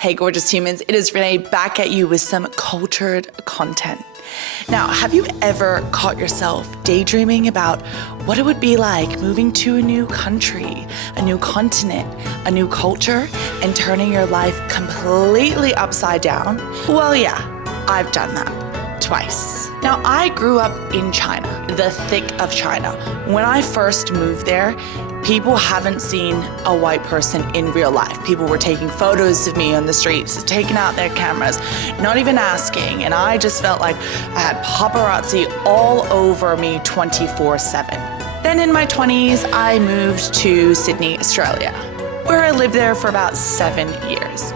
Hey gorgeous humans, it is Renee back at you with some cultured content. Now, have you ever caught yourself daydreaming about what it would be like moving to a new country, a new continent, a new culture, and turning your life completely upside down? Well, yeah, I've done that twice. Now, I grew up in China, the thick of China. When I first moved there, people haven't seen a white person in real life. People were taking photos of me on the streets, taking out their cameras, not even asking. And I just felt like I had paparazzi all over me 24/7. Then in my 20s, I moved to Sydney, Australia, where I lived there for about 7 years.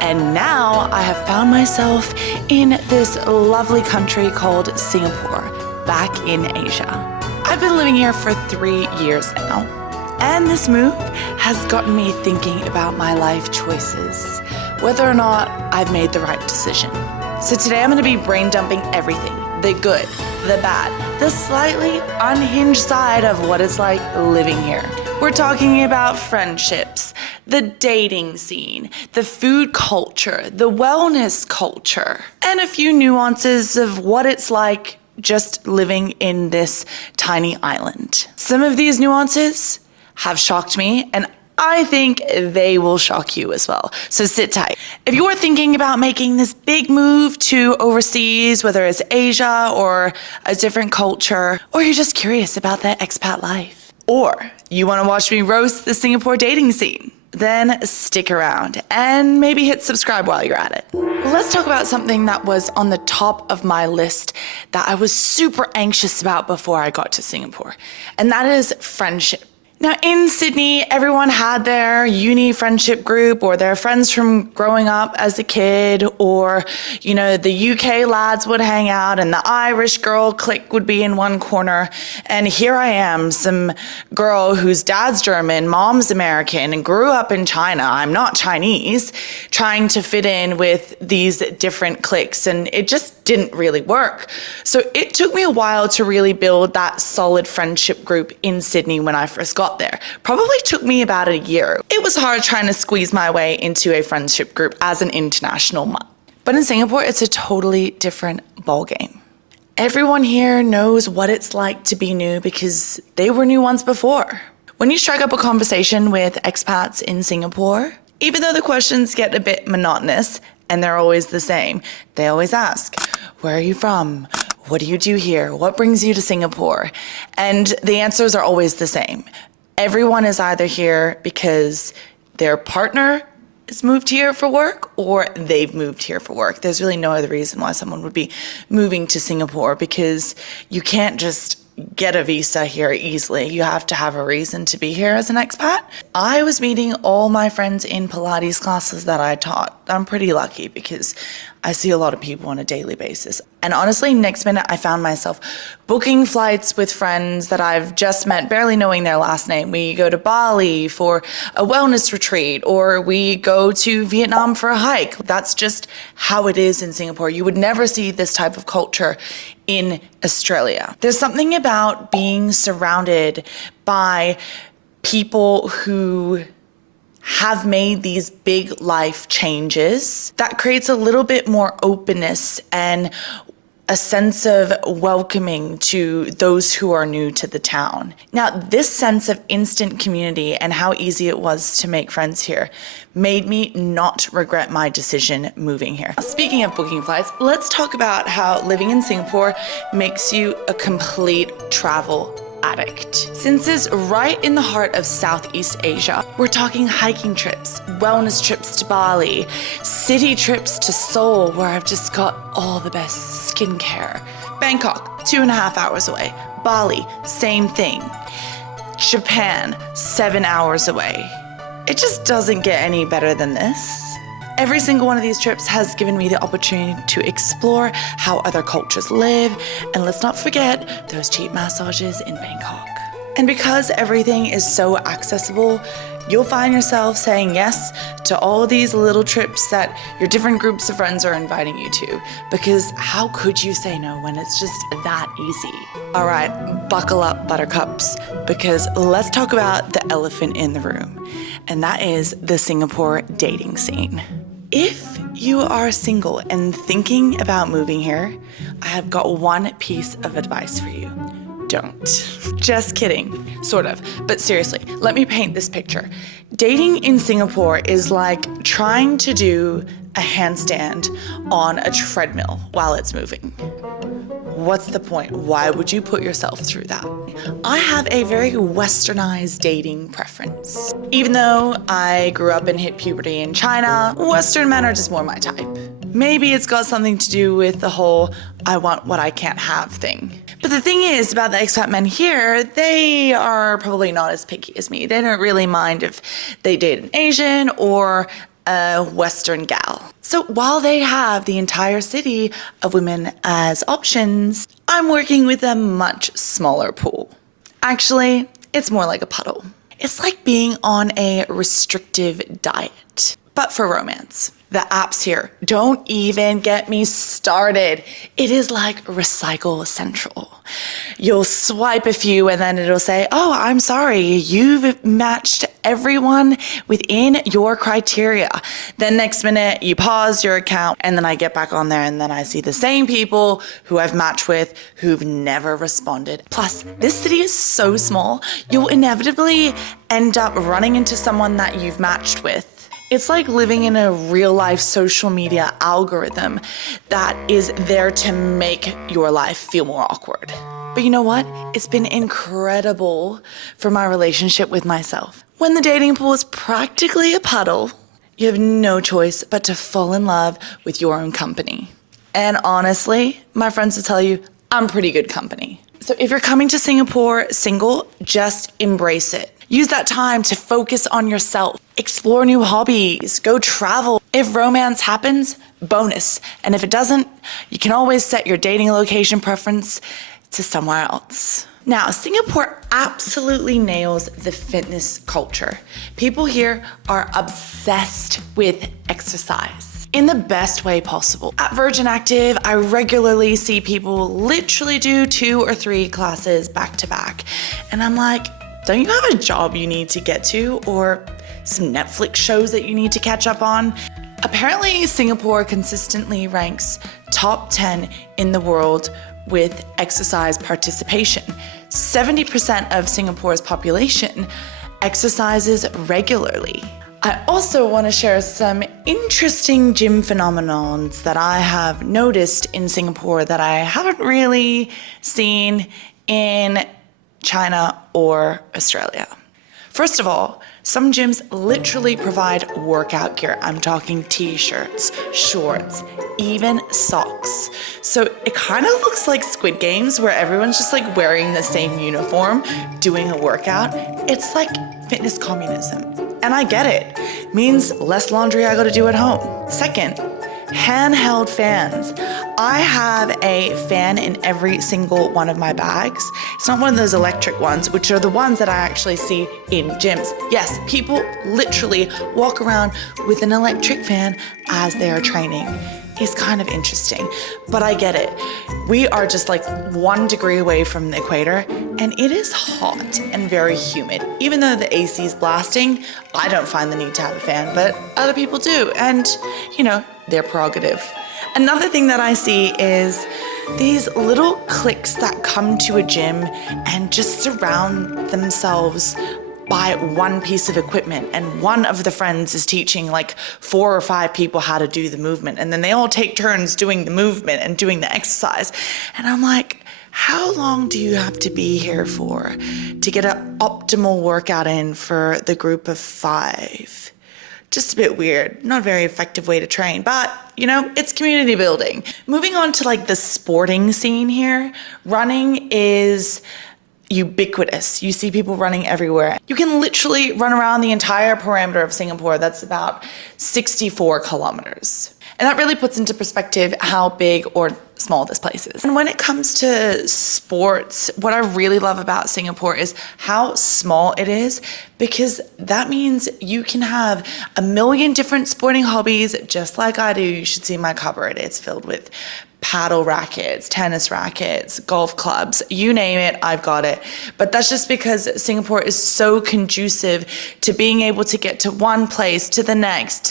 And now I have found myself in this lovely country called Singapore, back in Asia. I've been living here for 3 years now. And this move has gotten me thinking about my life choices, whether or not I've made the right decision. So today I'm going to be brain dumping everything, the good, the bad, the slightly unhinged side of what it's like living here. We're talking about friendships, the dating scene, the food culture, the wellness culture, and a few nuances of what it's like just living in this tiny island. Some of these nuances have shocked me, and I think they will shock you as well. So sit tight. If you're thinking about making this big move to overseas, whether it's Asia or a different culture, or you're just curious about that expat life, or you want to watch me roast the Singapore dating scene, then stick around and maybe hit subscribe while you're at it. Let's talk about something that was on the top of my list that I was super anxious about before I got to Singapore, and that is friendship. Now in Sydney, everyone had their uni friendship group or their friends from growing up as a kid, or, the UK lads would hang out and the Irish girl clique would be in one corner. And here I am, some girl whose dad's German, mom's American, and grew up in China. I'm not Chinese, trying to fit in with these different cliques, and it just didn't really work. So it took me a while to really build that solid friendship group in Sydney when I first got there. Probably took me about a year. It was hard trying to squeeze my way into a friendship group as an international mom. But in Singapore, it's a totally different ballgame. Everyone here knows what it's like to be new because they were new once before. When you strike up a conversation with expats in Singapore, even though the questions get a bit monotonous and they're always the same, they always ask, where are you from? What do you do here? What brings you to Singapore? And the answers are always the same. Everyone is either here because their partner has moved here for work or they've moved here for work. There's really no other reason why someone would be moving to Singapore, because you can't just get a visa here easily. You have to have a reason to be here as an expat. I was meeting all my friends in Pilates classes that I taught. I'm pretty lucky because I see a lot of people on a daily basis. And honestly, next minute I found myself booking flights with friends that I've just met, barely knowing their last name. We go to Bali for a wellness retreat, or we go to Vietnam for a hike. That's just how it is in Singapore. You would never see this type of culture in Australia. There's something about being surrounded by people who have made these big life changes that creates a little bit more openness and a sense of welcoming to those who are new to the town. Now, this sense of instant community and how easy it was to make friends here made me not regret my decision moving here. Speaking of booking flights, let's talk about how living in Singapore makes you a complete travel addict. Since it's right in the heart of Southeast Asia, we're talking hiking trips, wellness trips to Bali, city trips to Seoul, where I've just got all the best skincare. Bangkok, 2.5 hours away. Bali, same thing. Japan, 7 hours away. It just doesn't get any better than this. Every single one of these trips has given me the opportunity to explore how other cultures live, and let's not forget those cheap massages in Bangkok. And because everything is so accessible, you'll find yourself saying yes to all these little trips that your different groups of friends are inviting you to, because how could you say no when it's just that easy? All right, buckle up, buttercups, because let's talk about the elephant in the room, and that is the Singapore dating scene. If you are single and thinking about moving here, I have got one piece of advice for you. Don't. Just kidding. Sort of. But seriously, let me paint this picture. Dating in Singapore is like trying to do a handstand on a treadmill while it's moving. What's the point? Why would you put yourself through that? I have a very westernized dating preference. Even though I grew up and hit puberty in China, Western men are just more my type. Maybe it's got something to do with the whole I want what I can't have thing. But the thing is about the expat men here, they are probably not as picky as me. They don't really mind if they date an Asian or a Western gal. So while they have the entire city of women as options, I'm working with a much smaller pool. Actually, it's more like a puddle. It's like being on a restrictive diet, but for romance. The apps here, don't even get me started. It is like Recycle Central. You'll swipe a few and then it'll say, oh, I'm sorry, you've matched everyone within your criteria. Then next minute you pause your account and then I get back on there and then I see the same people who I've matched with who've never responded. Plus, this city is so small, you'll inevitably end up running into someone that you've matched with. It's like living in a real-life social media algorithm that is there to make your life feel more awkward. But you know what? It's been incredible for my relationship with myself. When the dating pool is practically a puddle, you have no choice but to fall in love with your own company. And honestly, my friends will tell you, I'm pretty good company. So if you're coming to Singapore single, just embrace it. Use that time to focus on yourself, explore new hobbies, go travel. If romance happens, bonus. And if it doesn't, you can always set your dating location preference to somewhere else. Now, Singapore absolutely nails the fitness culture. People here are obsessed with exercise in the best way possible. At Virgin Active, I regularly see people literally do 2 or 3 classes back to back. And I'm like, don't you have a job you need to get to or some Netflix shows that you need to catch up on? Apparently, Singapore consistently ranks top 10 in the world with exercise participation. 70% of Singapore's population exercises regularly. I also want to share some interesting gym phenomenons that I have noticed in Singapore that I haven't really seen in China or Australia. First of all, some gyms literally provide workout gear. I'm talking t-shirts, shorts, even socks. So it kind of looks like Squid Games where everyone's just like wearing the same uniform, doing a workout. It's like fitness communism. And I get it. Means less laundry I gotta do at home. Second, handheld fans. I have a fan in every single one of my bags. It's not one of those electric ones, which are the ones that I actually see in gyms. Yes, people literally walk around with an electric fan as they are training. It's kind of interesting, but I get it. We are just like 1 degree away from the equator, and it is hot and very humid. Even though the AC is blasting, I don't find the need to have a fan, but other people do, and you know, their prerogative. Another thing that I see is these little cliques that come to a gym and just surround themselves by one piece of equipment, and one of the friends is teaching like 4 or 5 people how to do the movement, and then they all take turns doing the movement and doing the exercise. And I'm like, how long do you have to be here for to get an optimal workout in for the group of 5? Just a bit weird, not a very effective way to train, but you know, it's community building. Moving on to like the sporting scene here, running is ubiquitous. You see people running everywhere. You can literally run around the entire perimeter of Singapore. That's about 64 kilometers. And that really puts into perspective how big or small this place is. And when it comes to sports, what I really love about Singapore is how small it is, because that means you can have a million different sporting hobbies just like I do. You should see my cupboard. It's filled with paddle rackets, tennis rackets, golf clubs, you name it, I've got it. But that's just because Singapore is so conducive to being able to get to one place, to the next,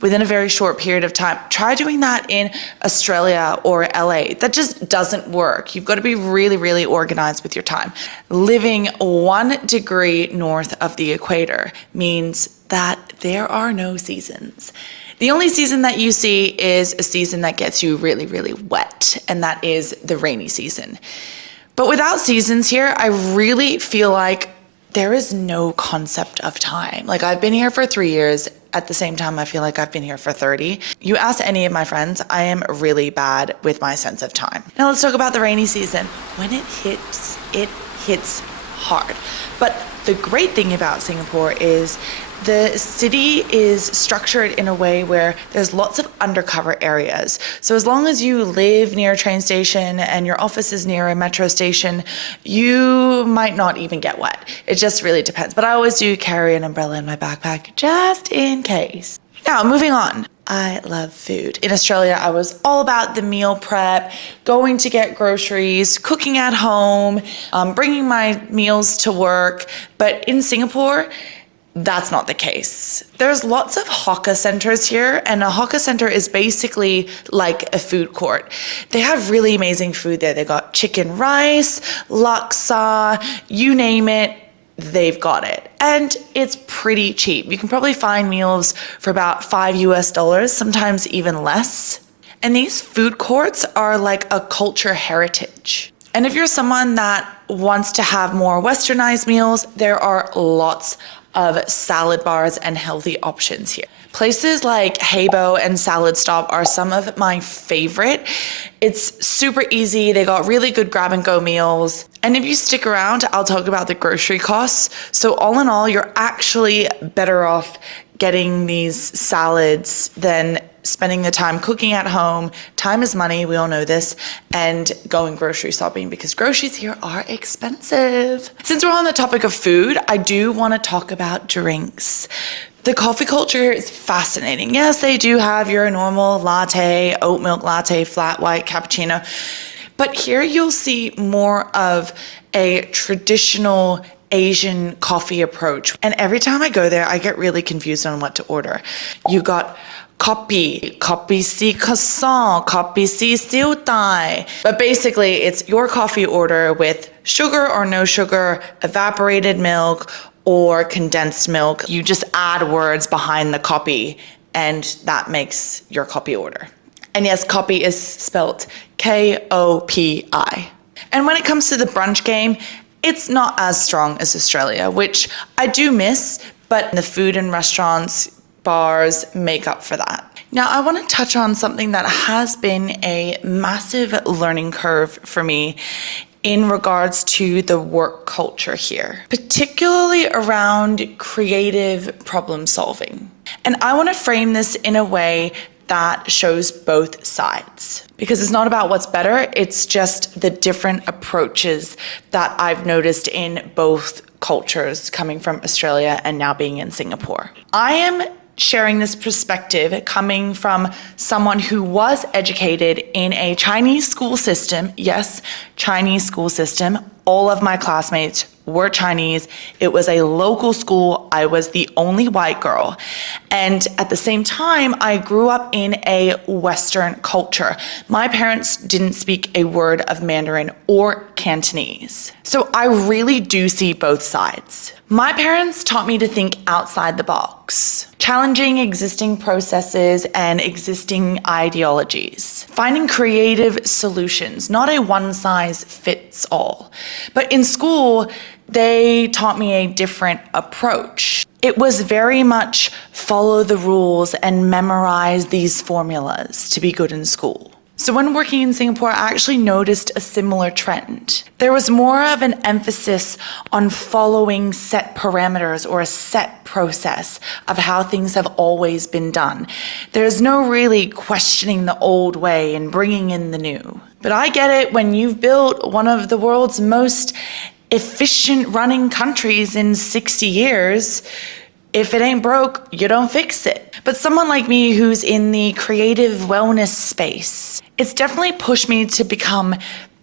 within a very short period of time. Try doing that in Australia or LA. That just doesn't work. You've got to be really, really organized with your time. Living 1 degree north of the equator means that there are no seasons. The only season that you see is a season that gets you really, really wet, and that is the rainy season. But without seasons here, I really feel like there is no concept of time. Like, I've been here for 3 years. At the same time, I feel like I've been here for 30. You ask any of my friends, I am really bad with my sense of time. Now let's talk about the rainy season. When it hits hard. But the great thing about Singapore is the city is structured in a way where there's lots of undercover areas. So as long as you live near a train station and your office is near a metro station, you might not even get wet. It just really depends. But I always do carry an umbrella in my backpack just in case. Now, moving on. I love food. In Australia, I was all about the meal prep, going to get groceries, cooking at home, bringing my meals to work. But in Singapore, that's not the case. There's lots of hawker centers here, and a hawker center is basically like a food court. They have really amazing food there. They got chicken rice, laksa, you name it, they've got it. And it's pretty cheap. You can probably find meals for about $5 US, sometimes even less. And these food courts are like a culture heritage. And if you're someone that wants to have more westernized meals, there are lots of salad bars and healthy options here. Places like Haibo and Salad Stop are some of my favorite. It's super easy. They got really good grab and go meals. And if you stick around, I'll talk about the grocery costs. So all in all, you're actually better off getting these salads than spending the time cooking at home. Time is money, we all know this, and going grocery shopping because groceries here are expensive. Since we're on the topic of food, I do want to talk about drinks. The coffee culture here is fascinating. Yes, they do have your normal latte, oat milk latte, flat white, cappuccino, but here you'll see more of a traditional Asian coffee approach. And every time I go there, I get really confused on what to order. You got kopi si croissant, kopi si siu dai. But basically, it's your coffee order with sugar or no sugar, evaporated milk, or condensed milk. You just add words behind the kopi, and that makes your kopi order. And yes, kopi is spelt K-O-P-I. And when it comes to the brunch game, it's not as strong as Australia, which I do miss, but the food and restaurants, bars make up for that. Now, I want to touch on something that has been a massive learning curve for me in regards to the work culture here, particularly around creative problem solving. And I want to frame this in a way that shows both sides. Because it's not about what's better, it's just the different approaches that I've noticed in both cultures coming from Australia and now being in Singapore. I am sharing this perspective coming from someone who was educated in a Chinese school system. Yes, Chinese school system. All of my classmates were Chinese. It was a local school. I was the only white girl. And at the same time, I grew up in a Western culture. My parents didn't speak a word of Mandarin or Cantonese. So I really do see both sides. My parents taught me to think outside the box, challenging existing processes and existing ideologies, finding creative solutions, not a one-size-fits-all. But in school, they taught me a different approach. It was very much follow the rules and memorize these formulas to be good in school. So when working in Singapore, I actually noticed a similar trend. There was more of an emphasis on following set parameters or a set process of how things have always been done. There's no really questioning the old way and bringing in the new. But I get it when you've built one of the world's most efficient running countries in 60 years. If it ain't broke, you don't fix it. But someone like me who's in the creative wellness space, It's definitely pushed me to become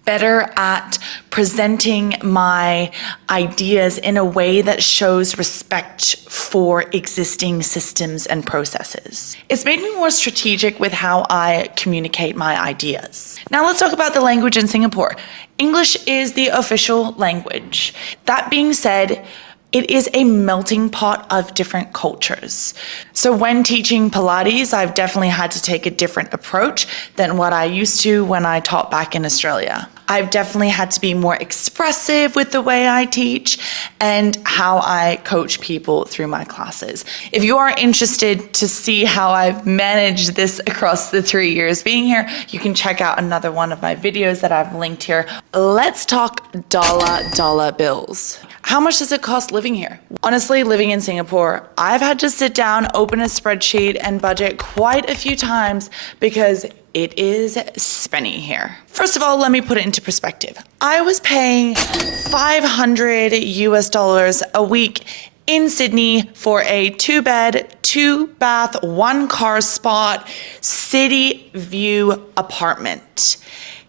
better at presenting my ideas in a way that shows respect for existing systems and processes. It's made me more strategic with how I communicate my ideas. Now let's talk about the language in Singapore. English is the official language. That being said, it is a melting pot of different cultures. So when teaching Pilates, I've definitely had to take a different approach than what I used to when I taught back in Australia. I've definitely had to be more expressive with the way I teach and how I coach people through my classes. If you are interested to see how I've managed this across the 3 years being here, you can check out another one of my videos that I've linked here. Let's talk dollar bills. How much does it cost living here? Honestly, living in Singapore, I've had to sit down, open a spreadsheet, and budget quite a few times because it is spenny here. First of all, let me put it into perspective. I was paying $500 a week in Sydney for a 2-bed, 2-bath, 1-car spot, city view apartment.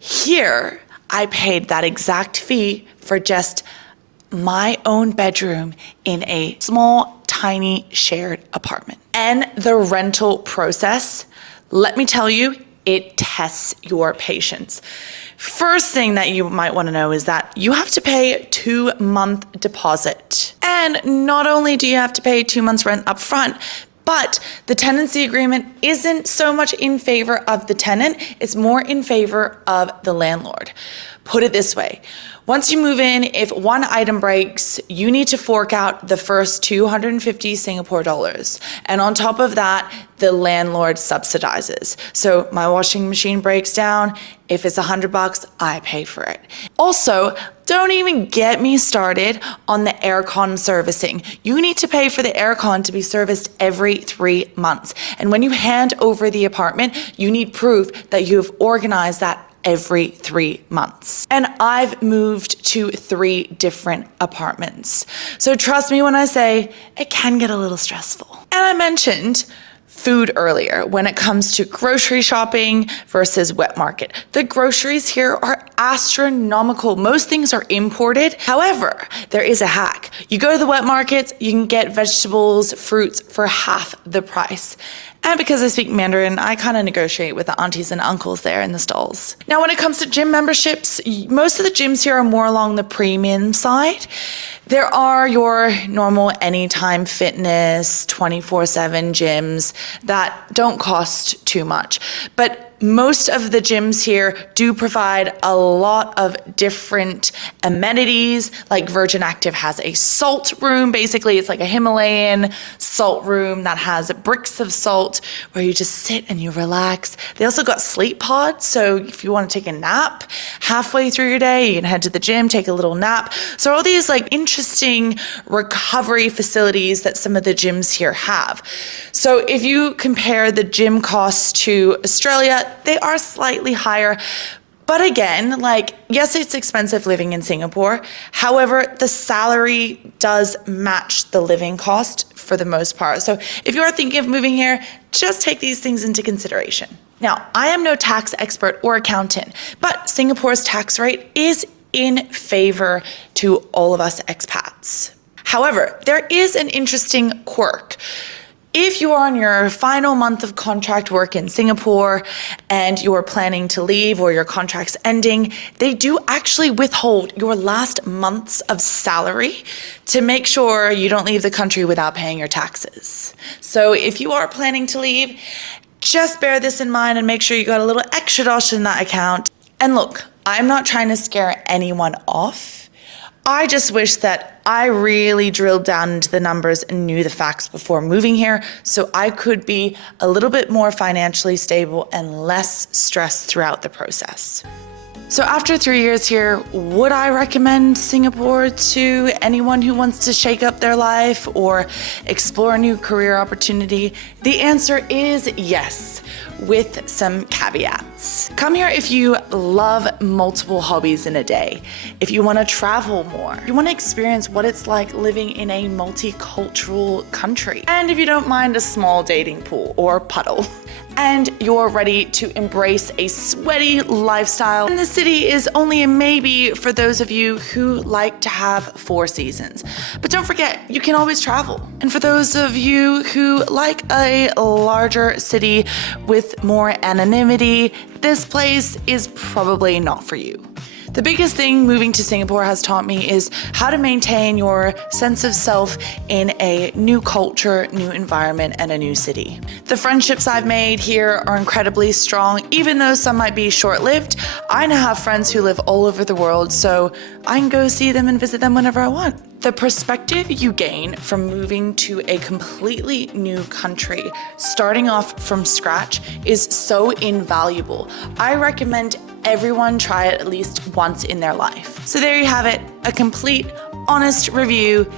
Here, I paid that exact fee for just my own bedroom in a small, tiny shared apartment. And the rental process, let me tell you, it tests your patience. First thing that you might want to know is that you have to pay a 2-month deposit. And not only do you have to pay 2 months rent up front, but the tenancy agreement isn't so much in favor of the tenant, it's more in favor of the landlord. Put it this way. Once you move in, if one item breaks, you need to fork out the first 250 Singapore dollars. And on top of that, the landlord subsidizes. So my washing machine breaks down. If it's $100, I pay for it. Also, don't even get me started on the aircon servicing. You need to pay for the aircon to be serviced every 3 months. And when you hand over the apartment, you need proof that you've organized that every 3 months. And I've moved to 3 different apartments. So trust me when I say it can get a little stressful. And I mentioned food earlier when it comes to grocery shopping versus wet market. The groceries here are astronomical. Most things are imported. However, there is a hack. You go to the wet markets, you can get vegetables, fruits for half the price. And because I speak Mandarin, I kind of negotiate with the aunties and uncles there in the stalls. Now, when it comes to gym memberships, most of the gyms here are more along the premium side. There are your normal anytime fitness, 24/7 gyms that don't cost too much. But most of the gyms here do provide a lot of different amenities, like Virgin Active has a salt room. Basically, it's like a Himalayan salt room that has bricks of salt where you just sit and you relax. They also got sleep pods, so if you want to take a nap halfway through your day, you can head to the gym, take a little nap. So all these like interesting recovery facilities that some of the gyms here have. So if you compare the gym costs to Australia, they are slightly higher. But again, like, yes, it's expensive living in Singapore. However, the salary does match the living cost for the most part. So if you are thinking of moving here, just take these things into consideration. Now, I am no tax expert or accountant, but Singapore's tax rate is in favor to all of us expats. However, there is an interesting quirk. If you are on your final month of contract work in Singapore and you're planning to leave or your contract's ending, they do actually withhold your last months of salary to make sure you don't leave the country without paying your taxes. So if you are planning to leave, just bear this in mind and make sure you got a little extra dosh in that account. And look, I'm not trying to scare anyone off. I just wish that I really drilled down into the numbers and knew the facts before moving here so I could be a little bit more financially stable and less stressed throughout the process. So after 3 years here, would I recommend Singapore to anyone who wants to shake up their life or explore a new career opportunity? The answer is yes. with some caveats. Come here if you love multiple hobbies in a day, if you want to travel more, you want to experience what it's like living in a multicultural country, and if you don't mind a small dating pool or puddle, and you're ready to embrace a sweaty lifestyle. And the city is only a maybe for those of you who like to have 4 seasons. But don't forget, you can always travel. And for those of you who like a larger city with more anonymity, this place is probably not for you. The biggest thing moving to Singapore has taught me is how to maintain your sense of self in a new culture, new environment, and a new city. The friendships I've made here are incredibly strong, even though some might be short-lived. I now have friends who live all over the world, so I can go see them and visit them whenever I want. The perspective you gain from moving to a completely new country, starting off from scratch, is so invaluable. I recommend everyone try it at least once in their life. So there you have it, a complete, honest review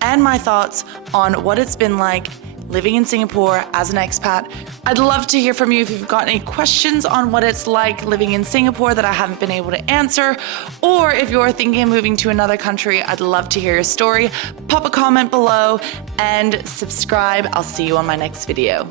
and my thoughts on what it's been like living in Singapore as an expat. I'd love to hear from you if you've got any questions on what it's like living in Singapore that I haven't been able to answer, or if you're thinking of moving to another country, I'd love to hear your story. Pop a comment below and subscribe. I'll see you on my next video.